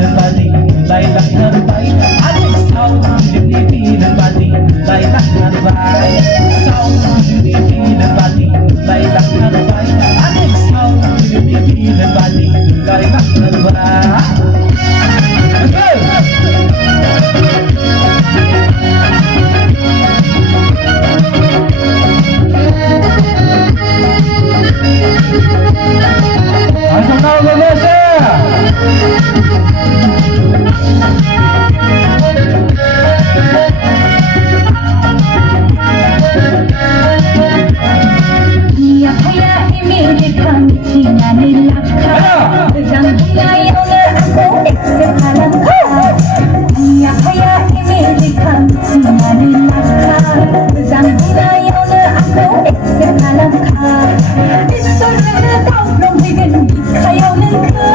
bilang bali Mulai lang harbay Ating sound Hindi bilang bali Mulai lang harbay Sound Hindi bilang bali Mulai lang harbay Ating sound Hindi bilang bali Mulai lang harbay Let's go! Langsung tahu Indonesia. Iya kaya imilikan sinanilaka Besang bungayaw na ako eksekalang ka Iya kaya imilikan sinanilaka Besang bungayaw na ako eksekalang ka Ito na nataw ng bigan di kayaw ng ka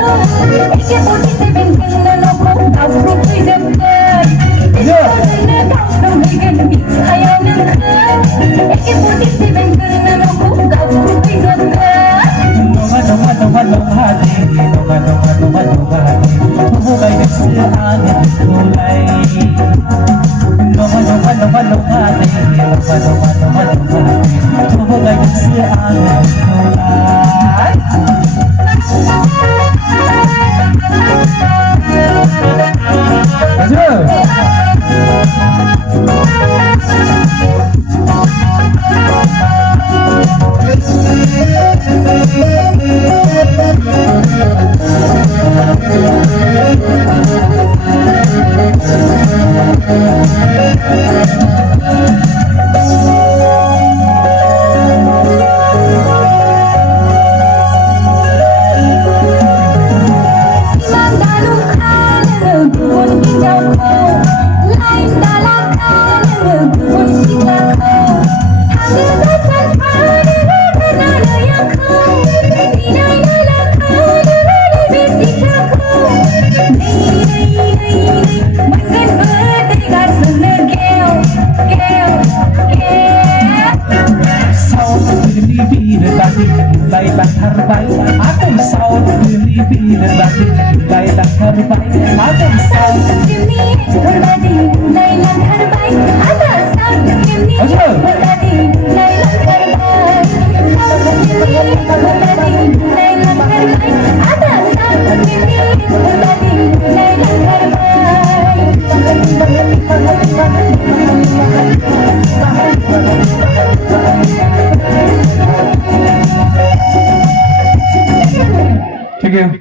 Ike 47 kang nanoko Afro presenter Ito na nataw ng bigan di kayaw ng ka Ike 47 kang nanoko Afro presenter Nunga hati Nunga hati Hubugay ka sa akin kulay Nunga hati Nunga hati Hubugay ka sa akin kulay Let's go! Mulai lang harbay Ating sound Pilipinan natin Mulai lang harbay Ating sound Mulai lang harbay Ada sound